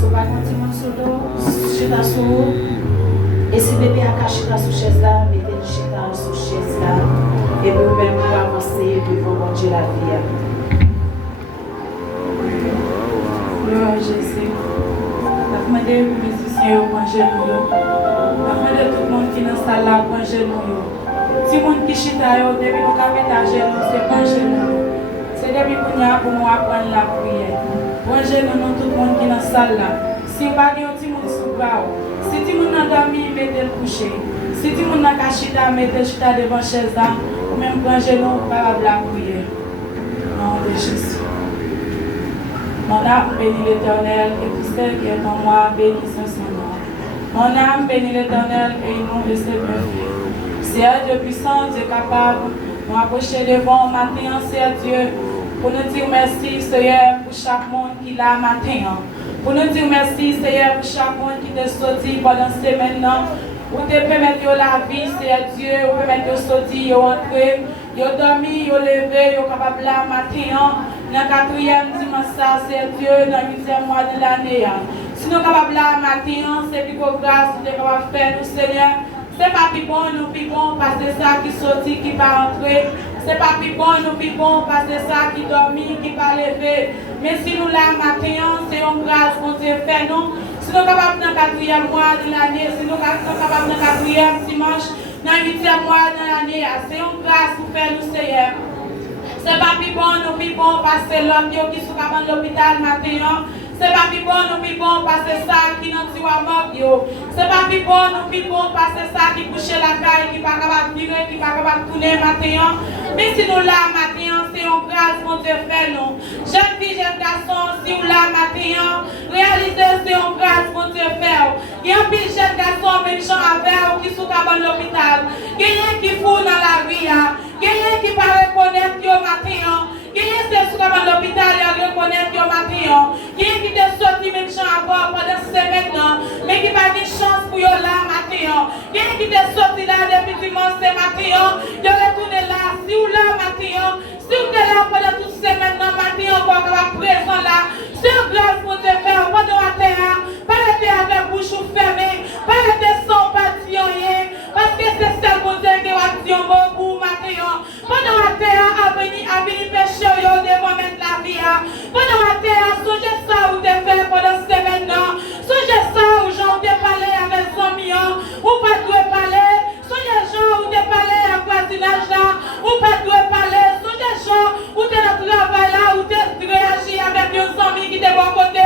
sou pas continuer sur l'eau, chita sous. Et si bébé a caché dans sous chaise là, mettez le chita sous chaise là. Et vous même pour avancer devant mon Dieu la vie. Gloire à Jésus. Je demande aux musiciens de manger nous. Je demande tout le monde qui est dans la salle de manger nous. Si le monde qui chita, depuis nous mettre à genoux, c'est manger nous. C'est depuis qu'on a pour nous apprendre la prière. Manger nous, tout le monde qui est dans la salle là. Si vous n'avez pas de monde sous bras, si tout le monde a dormi, mettez le coucher. Si tout le monde a chita, mettez le chita devant la chaise là. Ou même manger nous, pas la prière. Nom de Jésus. Mon âme bénit l'Éternel et tout ce qui est en moi bénit son nom. Mon âme bénit l'Éternel et il nom de ses bienfaits. C'est Dieu puissant, Dieu capable, nous approcher devant matin, c'est Dieu, pour nous dire merci, Seigneur, pour chaque monde qui l'a matin. Pour nous dire merci, Seigneur, pour chaque monde qui t'a sorti pendant cette semaine. Pour te permettre la vie, c'est Dieu, pour permettre de sortir, de rentrer, de dormir, de lever, de capable la matin. Dans le 4e dimanche, c'est Dieu, dans le 8e mois de l'année. Si nous sommes capables la matin, c'est plus grâce, nous sommes capables de faire, nous, Seigneur. C'est pas plus bon, nous plus bon, parce que c'est ça qui sortit, qui va entrer. C'est pas plus bon, nous plus bon, parce que c'est ça qui dormit, qui va lever. Mais si nous la matin, c'est une grâce qu'on Dieu fait, nous. Si nous sommes capables dans le 4e mois de l'année, si nous sommes capables dans le 4e dimanche, dans le 8e mois de l'année, c'est une grâce pour faire, nous, Seigneur. C'est pas plus bon, nous plus bon, parce que l'homme qui sont capables de l'hôpital matin. C'est pas plus bon, nous plus bon, parce que ça qui n'en tue à mort. C'est pas plus bon, nous plus bon, parce que ça qui couche la caille, qui n'est pas capable de virer, qui n'est pas capable de tourner matin. Mais si nous là matin, c'est une grâce qu'on Dieu fait nous. Jeune fille, jeune garçon, si nous là matin, réalisez c'est une grâce qu'on Dieu fait. Il y a un pile jeune garçon, même gens avec qui sont capables de l'hôpital. Il y a qui font dans la vie. Il y a qui pas reconnaître au matin. Il y a qui sont capables de l'hôpital et reconnaître au matin. Il y a qui te sorti même gens avant pendant cette semaine, mais qui n'a pas de chance pour eux là matin. Il y a qui te sorti là depuis dimanche ce matin. Il retourné là, si vous là matin. Si vous êtes là pendant toute semaine matin, encore présent là. C'est grâce pour te faire pendant la terre. Pas rester avec bouche fermée. Pas rester sans partir rien. Parce que c'est ça pour Dieu qui va dire beaucoup matin. Pendant la terre, à venir pécher devant mettre la vie. Pendant la terre, songez ça où tu fait pendant cette semaine. Songez ça où j'en ai parlé avec les amis. Ou pas de parler. Songez gens où tu parlé avec le voisinage là. Ou pas de parler. Songez gens où tu es dans le travail là. Où tu réagis avec les amis qui te vont côté.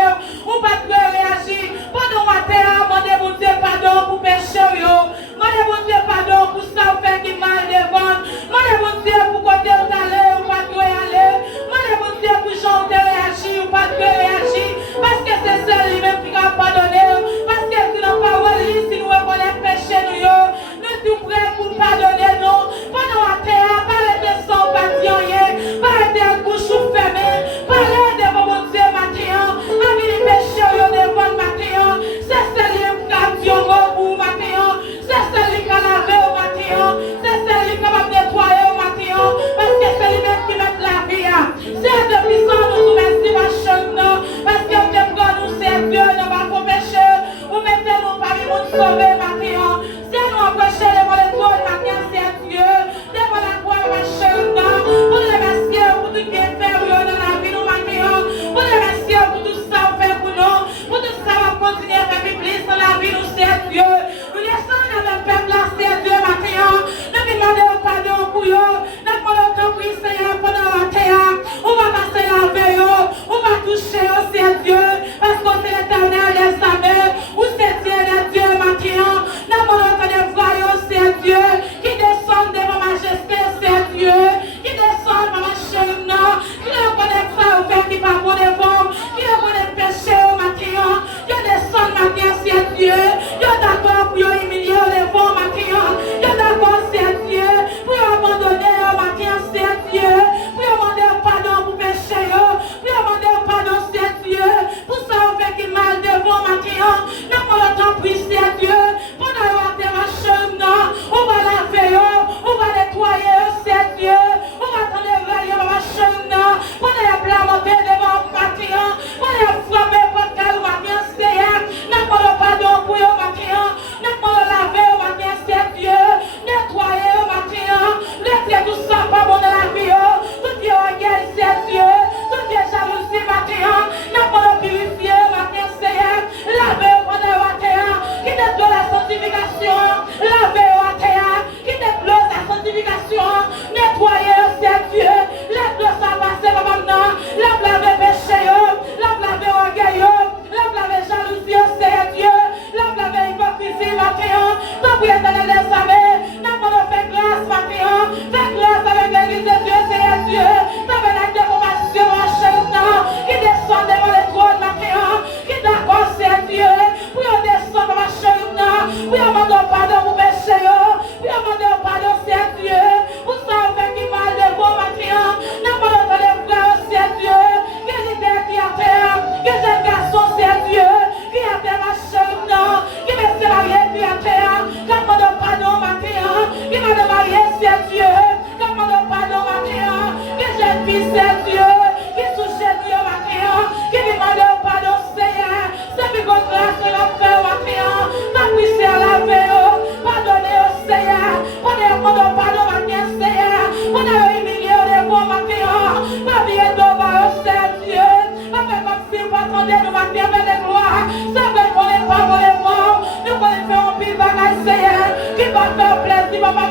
C'est vrai qu'on n'est pas bon et bon. Nous voulons faire un pile bagage, Seigneur, qui va faire plaisir, papa,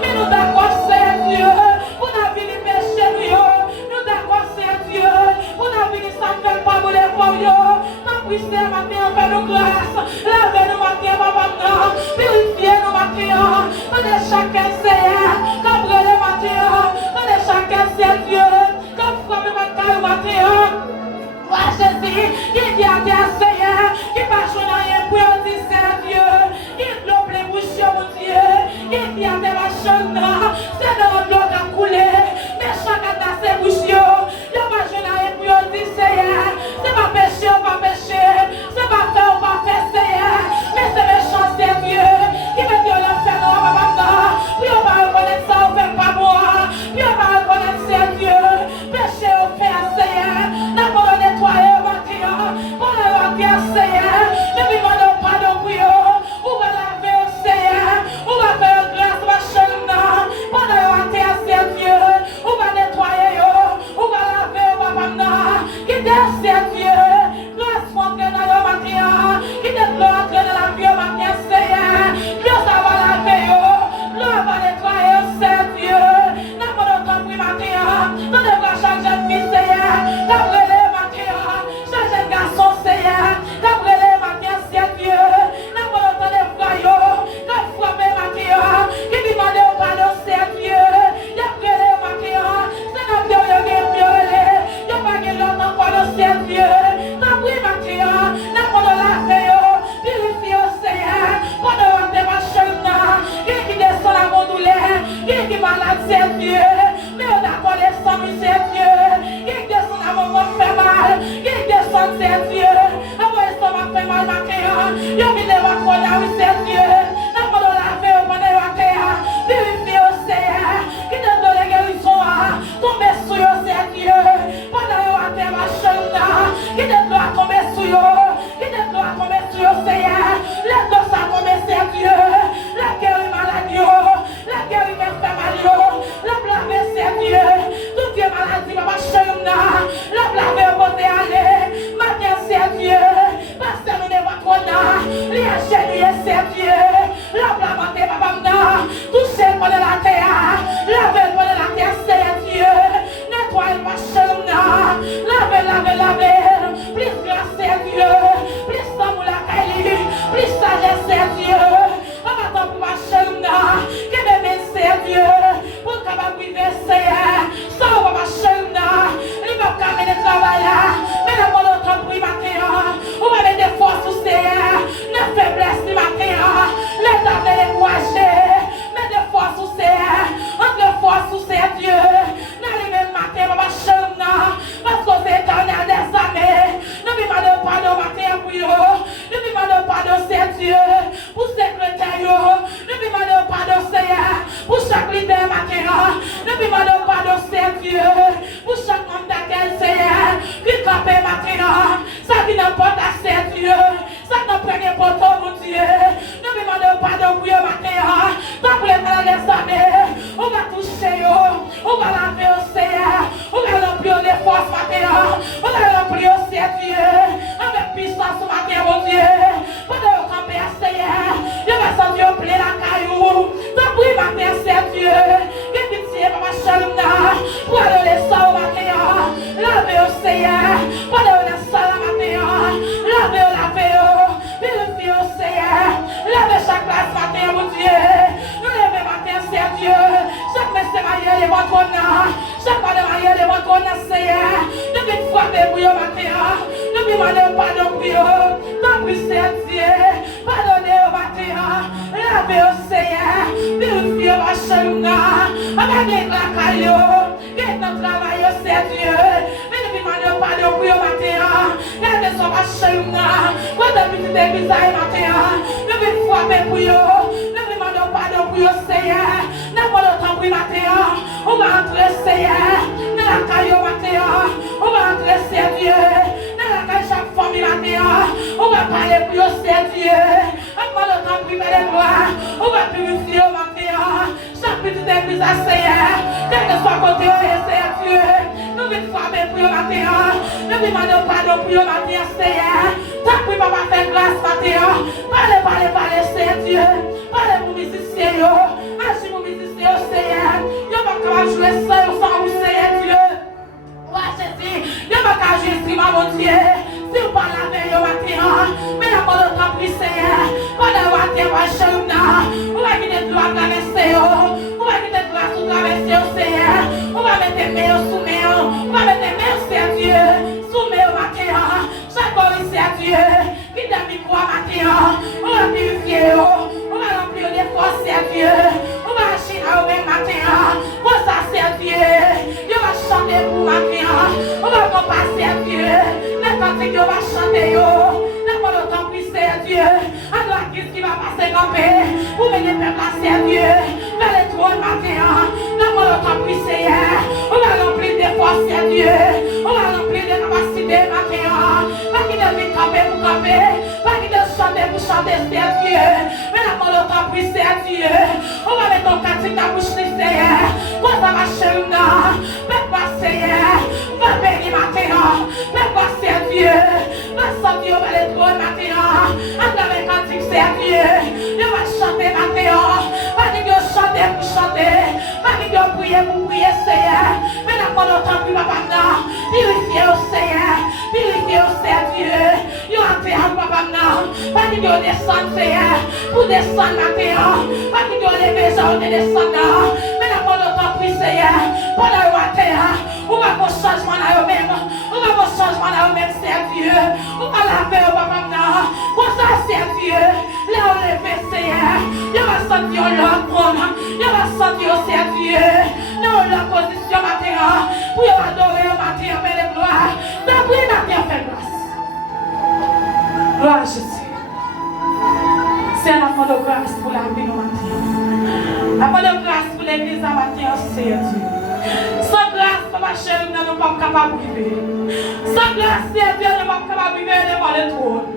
mais nous d'accord, Seigneur Dieu, pour la vie du péché, nous d'accord, Seigneur Dieu, pour la vie du sang, fait pas bon et bon, nous puissions matin, faire nos grâces, laver nous matin, papa, purifier nous matin, donner chacun, Seigneur, comme le matin, donner chacun, Seigneur Dieu, comme frère matin, matin. Toi Jésus, qui vient à Seigneur, qui va jouer rien pour dire Seigneur Dieu, qui bloque les bouches, mon Dieu, qui vient à la chambre, c'est dans l'eau qui a coulé, mais chacun dans ses bouches, il va jouer rien pour dire Seigneur, c'est pas péché, on va pécher, c'est pas faire, on va faire Seigneur, mais c'est méchant Seigneur Dieu, qui veut dire le faire, on va pas puis on va reconnaître ça, on fait pas moi, puis on va reconnaître Seigneur Dieu, péché, on fait Seigneur, n'importe nettoyer matin, pour le remplir Seigneur, ne lui demandons pas de bouillon, on va laver au Seigneur, on va faire grâce ma chaîne, pour le remplir Seigneur Dieu, on va nettoyer, on va laver au papa, qui descend Dieu, grâce montrer dans le matin, qui descend entrer dans la vie au matin Seigneur, grâce ça va laver, l'eau va nettoyer au Seigneur Dieu, n'importe quoi pour matin, dans le bras chaque jeune fille Seigneur, d'après chaque jeune garçon, Seigneur, d'après les matins, Seigneur Dieu, n'importe quoi de frères, comme frère matin, qui demande au pardon, Seigneur Dieu, d'après les matins, c'est notre Dieu qui est violé, il n'y a pas de l'autre pardon, Seigneur Dieu, d'après matin, n'importe la veille, purifie au Seigneur, pendant que ma chaîne, qui descend la mon douleur, qui est malade, Seigneur Dieu, mais on a collé son Seigneur Dieu, qui descend la mon fait mal, qui descend, Seigneur Dieu, avant ça m'a fait mal matin, il vient de m'accorder, oui, Seigneur Dieu, n'a pas de la vie, on va la terre, purifier au Seigneur, qui te donne la guérison, tomber sur eux, Seigneur Dieu, pendant la terre, ma chaîne, qui te doit tomber sur eux, qui te doit tomber sur eux, Seigneur, les deux ça tomber, Seigneur Dieu, la guérir maladie, la guérir me fait mal, la blâmer, Seigneur Dieu, tout Dieu maladie, ma chaîne, la blâmer, côté aller, matin, Seigneur Dieu, parce que nous ne voyons pas, les ingénieurs, Seigneur Dieu, la blâmer, papa, toucher pour la terre, laver pour la terre, Seigneur Dieu, nettoyer ma chaîne, laver, plus grâce, Seigneur Dieu, plus d'amour, la caille, plus sagesse, Seigneur Dieu, on va t'en pour ma chaîne, que m'aimer, Seigneur Dieu, pour qu'elle va vivre, Seigneur, sans ma chaîne, il va camener le travail, mais le monde autant pour matin, on va mettre des forces au Seigneur, ne faiblesse du matin, les dames les courager, mais des forces au Seigneur, entre forces au Seigneur Dieu, dans les mêmes matins, ma chaîne, parce que c'est éternel des années, ne me demande pas de matin pour eux, ne me demande pas de Seigneur Dieu, pour secrétaire, ne me demande pas de Seigneur, pour chaque leader matin, ne me demande pas de Seigneur Dieu, pour chaque membre d'accueil Seigneur, qui campe matin, ça qui n'a pas Seigneur Dieu, ça qui n'a pas n'importe mon Dieu, ne me demande pas de bouillon matin, tant que les années, on va toucher, on va laver au Seigneur, on va remplir les forces matin, on va remplir au Seigneur Dieu, avec puissance matin mon Dieu, pendant qu'on campe Seigneur, je vais sentir plein la caillou, tant que matin Seigneur Dieu, que pitié pour ma chaîne, pour aller les sangs matin, laver au Seigneur, pour aller les sangs matin, laver, purifier au Seigneur, laver chaque place matin mon Dieu, nous lever matin Seigneur Dieu, chaque messe maillot les bâtons, chaque fois de maillot les bâtons Seigneur, nous devons frapper pour eux matin, nous demandons pardon pour eux, tant que Seigneur Dieu, pardonnez au matin, lavez au Seigneur, purifier ma chaîne, avec la caillou, et notre travail au Seigneur Dieu, mais nous demandons pardon pour eux matin, regardez sur ma chaîne, quand la petite église matin, nous devons frapper pour eux, nous demandons pardon pour eux Seigneur, nous pas le temps pour matin, on va entrer Seigneur, dans la caillou matin, on va entrer Seigneur Dieu, dans la caillou chaque famille matin, on va parler pour eux Seigneur Dieu, on va le temps pour les gloires, on va purifier au matin, chaque petite église à Seigneur, quel que soit côté Seigneur Dieu, nous devons frapper pour eux matin, nous demandons pardon pour eux matin Seigneur, tant pour quitter le micro matin. On va purifier, on va remplir les forces, Dieu. On va agir au même matin. Pour ça, Dieu. On va chanter pour matin. On va compasser, Dieu. N'importe qui, on va chanter, n'importe temps puissé, Dieu. Alors, qu'est-ce qui va passer, camper? Pour mener le peuple à Dieu. Vers les trônes matin. N'importe temps puissé, on va remplir des forces, Dieu. On va remplir des capacités, matin. Pas qu'il devine camper pour camper. Pas qu'il devine chanter pour chanter, Dieu. Mais n'importe temps puissé, Dieu. On va mettre ton cantique dans la bouche, Seigneur. Quand ça va chez nous, fais passer, va bénir matin. Fais passer, Dieu. Va sortir vers les trônes, matin. À travers le cantique, Dieu. On va chanter, matin. Pas qu'il devine chanter pour chanter. Pas qu'il devine prier pour prier, Seigneur. Mais n'importe temps plus, papa, non. Purifier au Seigneur. Purifier au Seigneur, Dieu. Yo enterre, papa, non. Pas qu'il devine descendre, Seigneur. Pour descendre, matin. Pas qu'il devine lever, ça, on est descendant. Mais n'importe temps plus, Seigneur. Pendant la terre, on va avoir changement dans eux-mêmes. On va avoir changement dans eux-mêmes, c'est Dieu. On va laver au papa maintenant. Pour ça, c'est Dieu. Là, on est fait, Seigneur. Il va sentir l'autre monde. Il va sentir, c'est Dieu. Dans la position matin. Pour adorer au matin, faire les gloires. D'après matin, faire grâce. Gloire à Jésus. C'est un appel de grâce pour la vie, nous matin. Appel de grâce pour l'église à matin, c'est Dieu. Sans grâce, ma chérie, nous ne sommes pas capables de vivre. Sans grâce, Dieu, nous ne sommes pas capables de vivre devant le trône.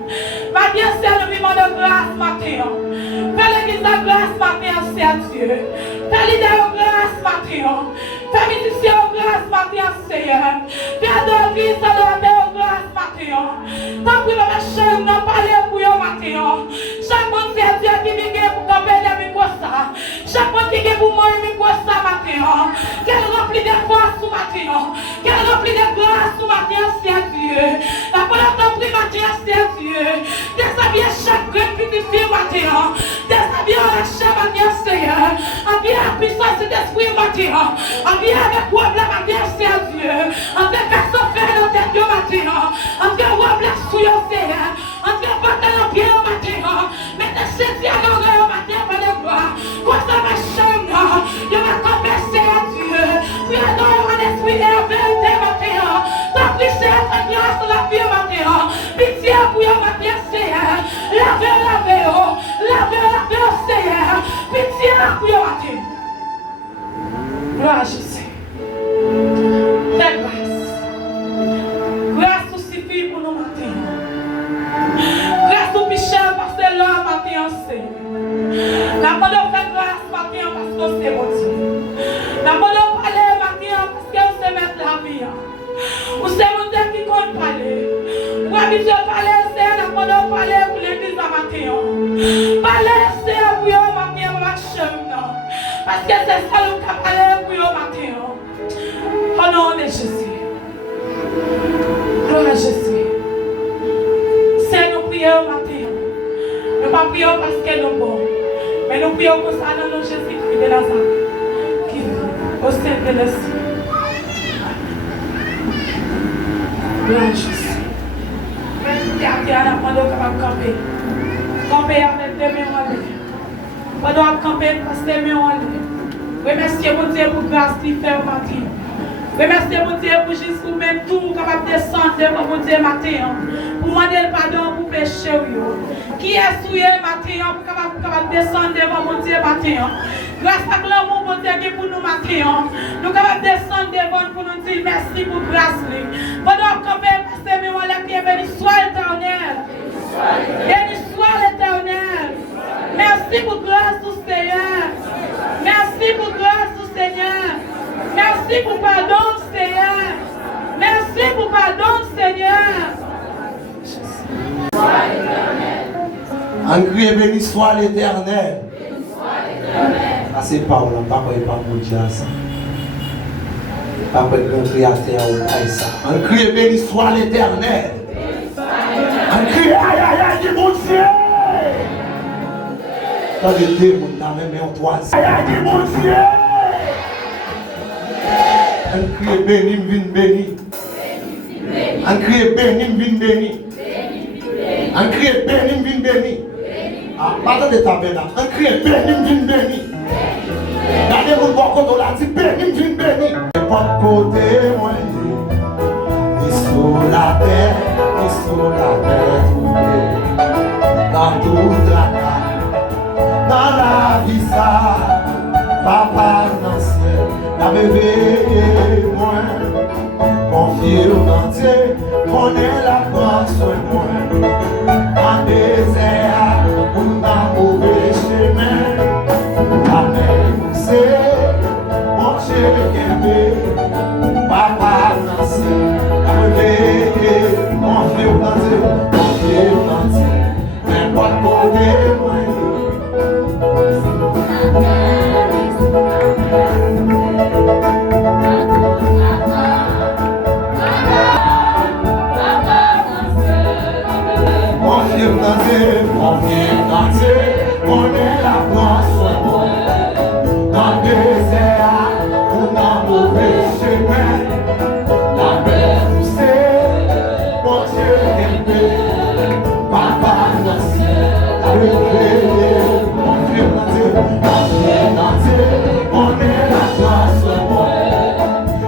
Ma Dieu, c'est le vivant de grâce matin. Fais l'église de grâce matin, c'est Dieu. Fais l'idée de grâce matin. Fais musicien de grâce matin, Seigneur. Fais adorer, saluer de grâce matin. Tant que ma chérie, nous n'avons pas parlé pour vous matin. Chaque monde, c'est Dieu qui vient pour camper des micros. Chaque monde qui vient pour moi, micros matin. Quelle remplie de force sous matin. Quelle remplie de grâce sous matin, c'est Dieu. La parole de prix matin, c'est Dieu. Déshabiller chaque grain qui te fait matin. Déshabiller la chair matin, Seigneur. Habiller la puissance de l'esprit matin. Habiller avec problème matin, c'est Dieu. En fait, personne fait dans tes yeux matin. En fait, problème sous le Seigneur. En fait, bataille en pied au matin. Mettez cette vie à l'oreille au matin, par les gloires. Comme ça, ma chambre, je vais compenser à Dieu. Puis adorer mon esprit et la vérité matin. Ta puissance et grâce de la vie matin. Pitié pour le matin, Seigneur. Lavez, Seigneur. Pitié pour le matin. Gloire à Jésus. Fais grâce. Grâce suffit pour nous matin. Grâce au Michel parce que là matin, Seigneur. La parole fait grâce matin parce que c'est mon Dieu. La parole parler matin parce que c'est mettre la vie. Ou c'est mon Dieu qui compte parler. Ou habitué à parler, c'est la parole parler pour l'église à matin. Parler, c'est pour le matin, ma chère. Parce que c'est ça le cas parler pour le matin. Au nom de Jésus. Gloire à Jésus. C'est nous prions au matin. Nous ne prions pas parce que nous sommes bons. Mais nous prions pour ça dans le Jésus-Christ de Nazareth. Qui vit au sein de l'esprit. Gloire à Jésus. Même si tu as demandé de camper. Camper avec tes mains en l'air. Pendant que camper parce que tes mains en l'air. Remerciez mon Dieu pour grâce qui fait au matin. Remerciez mon Dieu pour jusqu'au même tout capable de descendre devant mon Dieu matin. Pour demander pardon pour péché. Qui est souillé matin pour capable de descendre devant mon Dieu matin. Grâce à l'amour mon Dieu qui est pour nous matin. Nous capables de descendre devant pour nous dire merci pour grâce. Pendant qu'on peut passer, mais on l'a dit, béni soit l'Éternel. Béni soit l'Éternel. Merci pour grâce au Seigneur. Merci pour grâce au Seigneur. Merci pour pardon, Seigneur. Merci pour pardon, Seigneur. En criant béni soit l'Éternel. Ah, c'est pas on pas pour dire ça. Pas pour grand créateur ou pas ça. En criant béni soit l'Éternel. En criant aïe aïe aïe du bon Dieu. Quand les démons dans mes mains en toi. Aïe aïe du bon Dieu. En criant béni, vin béni. En criant béni, vin béni. On crie béni, vin béni. Ah, pas de taper là. On crie béni, vin béni. Regardez mon bon côté, on a dit béni, vin béni. Pas côté, moi, ni sur la terre, dans toute la terre, dans la vie, ça, papa dans le ciel, la bébé moi, confié au entier, qu'on est la force moi, en désert, ou dans mauvais chemin, la mer c'est, mon chéri aimé, papa dans le ciel, la bébé, confié au entier, n'importe côté moi. On est la France, dans le désert, ou dans le mauvais chemin, la mer c'est, mon Dieu aimé, papa dans le ciel, la bébé, mon Dieu on est la France,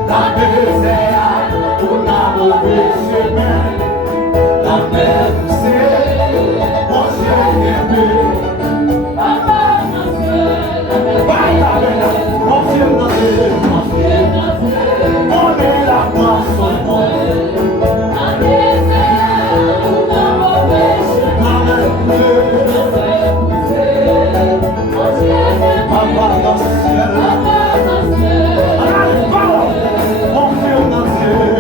dans le désert, ou dans le mauvais chemin, la mer c'est, mon Dieu aimé. On est la France, papa dans le ciel, on fait dans le ciel,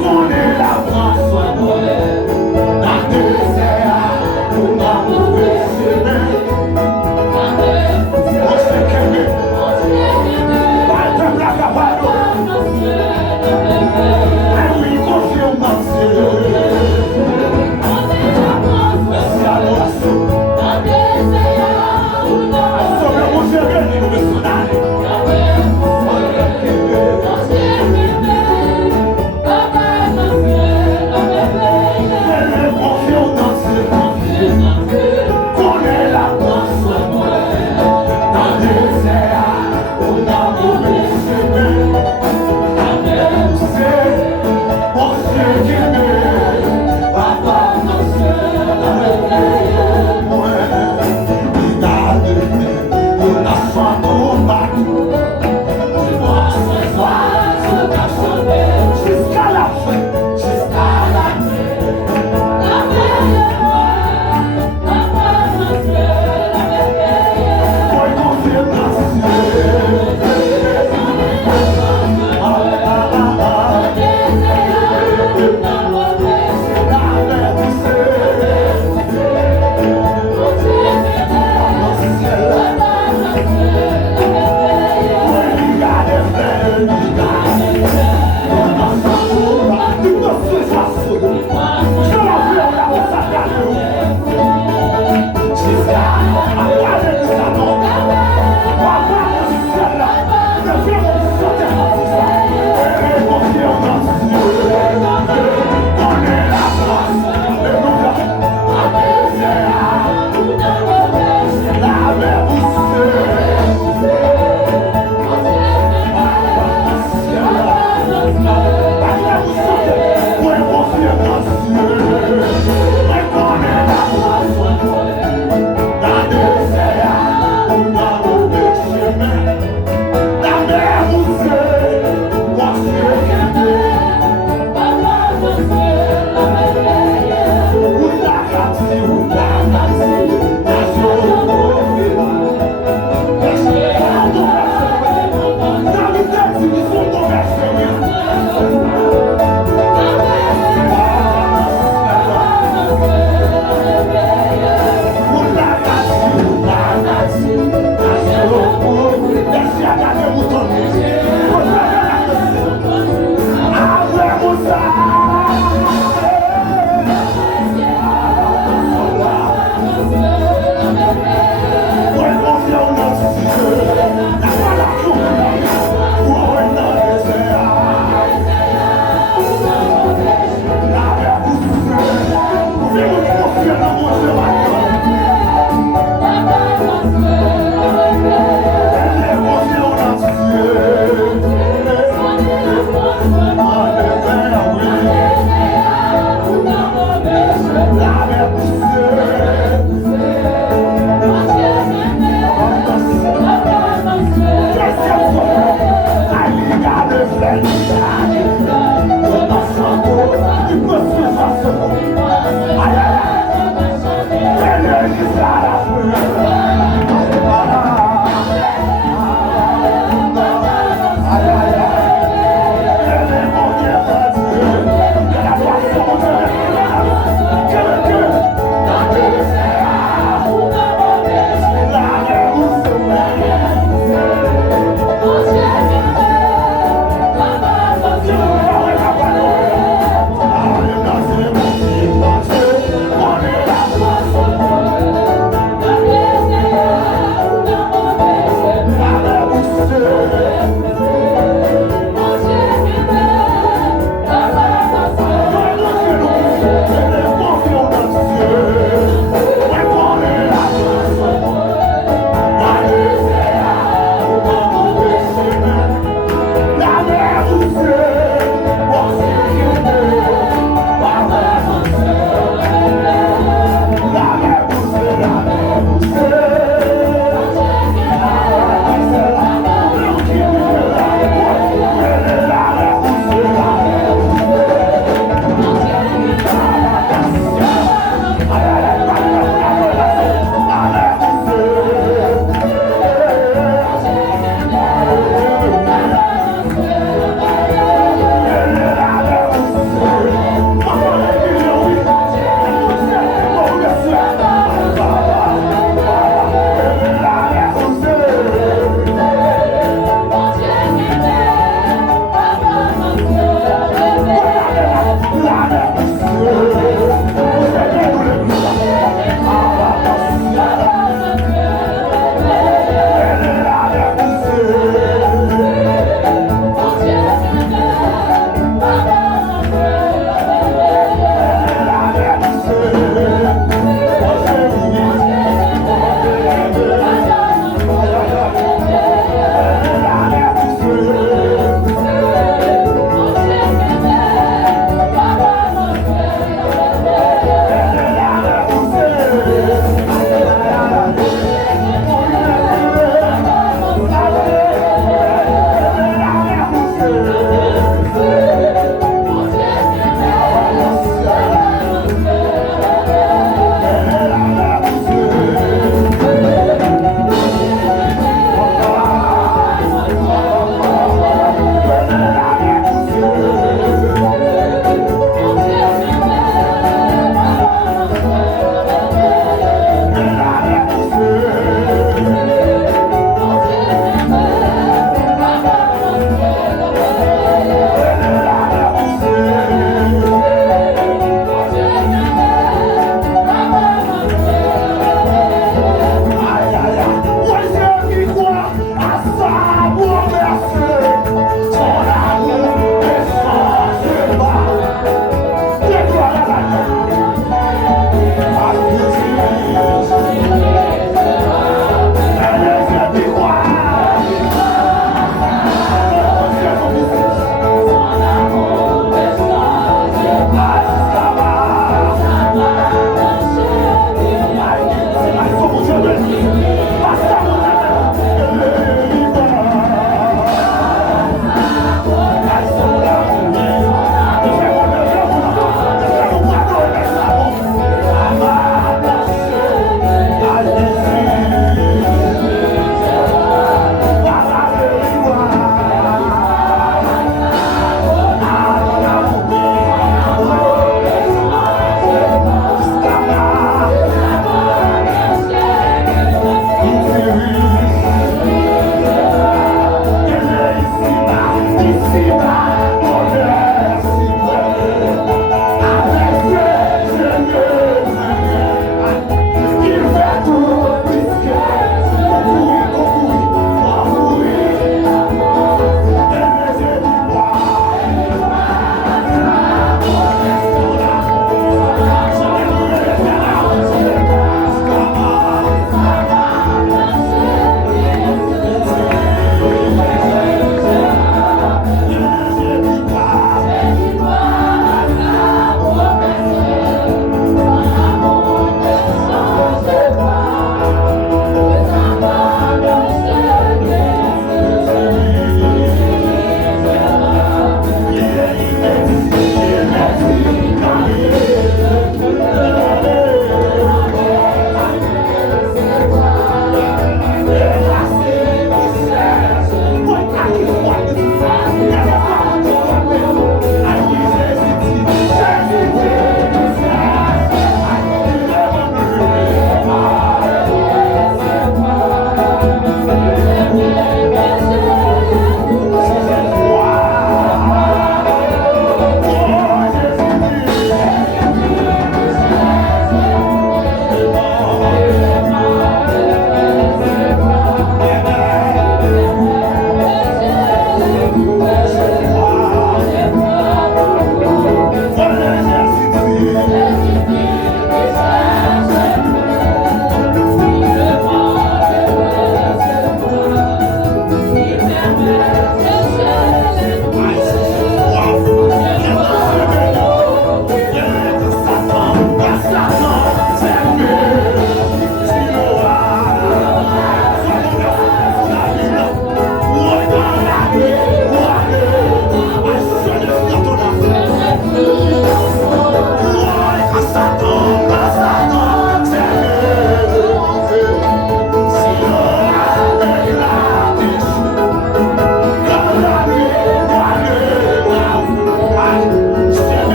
on est la France, dans le désert, on a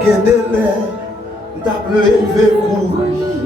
Qu'est-ce que t'as levé courir?